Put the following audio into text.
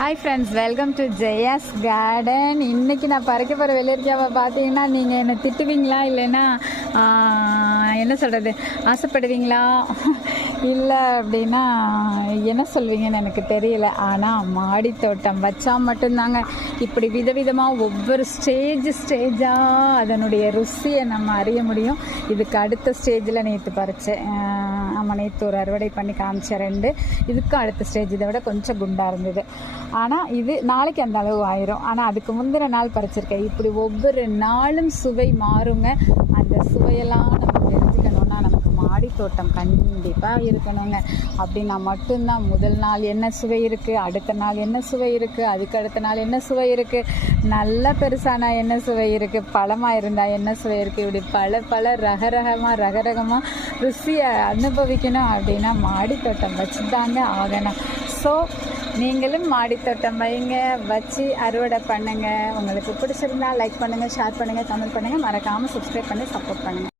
Hi friends welcome to Jaya's garden இன்றைக்கி நான் பறிக்க போகிற வெள்ளரிக்காவை பார்த்தீங்கன்னா நீங்கள் என்னை திட்டுவீங்களா இல்லைன்னா என்ன சொல்கிறது ஆசைப்படுவீங்களா? இல்லை அப்படின்னா என்ன சொல்வீங்கன்னு எனக்கு தெரியல. ஆனால் மாடி தோட்டம் வச்சா மட்டும்தாங்க. இப்படி விதவிதமாக ஒவ்வொரு ஸ்டேஜ் ஸ்டேஜாக அதனுடைய ருசியை நம்ம அறிய முடியும். இதுக்கு அடுத்த ஸ்டேஜில் நேற்று பறித்தேன் ஆமாம் நேற்று ஒரு அறுவடை பண்ணி காமிச்சேன் ரெண்டு. இதுக்கும் அடுத்த ஸ்டேஜ் இதை விட கொஞ்சம் குண்டாக இருந்தது. ஆனால் இது நாளைக்கு அந்த அளவு ஆயிரும். ஆனால் அதுக்கு முந்தின நாள் பறிச்சிருக்கேன். இப்படி ஒவ்வொரு நாளும் சுவை மாறுங்க. அந்த சுவையெல்லாம் நம்ம தோட்டம் கண்டிப்பாக இருக்கணுங்க. அப்படின்னா மட்டும்தான் முதல் நாள் என்ன சுவை இருக்குது அடுத்த நாள் என்ன சுவை இருக்குது அதுக்கு அடுத்த நாள் என்ன சுவை இருக்குது நல்ல பெருசானா என்ன சுவை இருக்குது பழமாக இருந்தால் என்ன சுவை இருக்குது இப்படி பல பல ரக ரகமாக ரக ரகமாக ருசியை அனுபவிக்கணும் அப்படின்னா மாடித்தோட்டம் வச்சு தாங்க ஆகணும். ஸோ நீங்களும் மாடித்தோட்டம் வைங்க வச்சு அறுவடை பண்ணுங்கள் உங்களுக்கு பிடிச்சிருந்தா லைக் பண்ணுங்கள் ஷேர் பண்ணுங்கள் கமெண்ட் பண்ணுங்கள் மறக்காமல் சப்ஸ்கிரைப் பண்ணி சப்போர்ட் பண்ணுங்கள்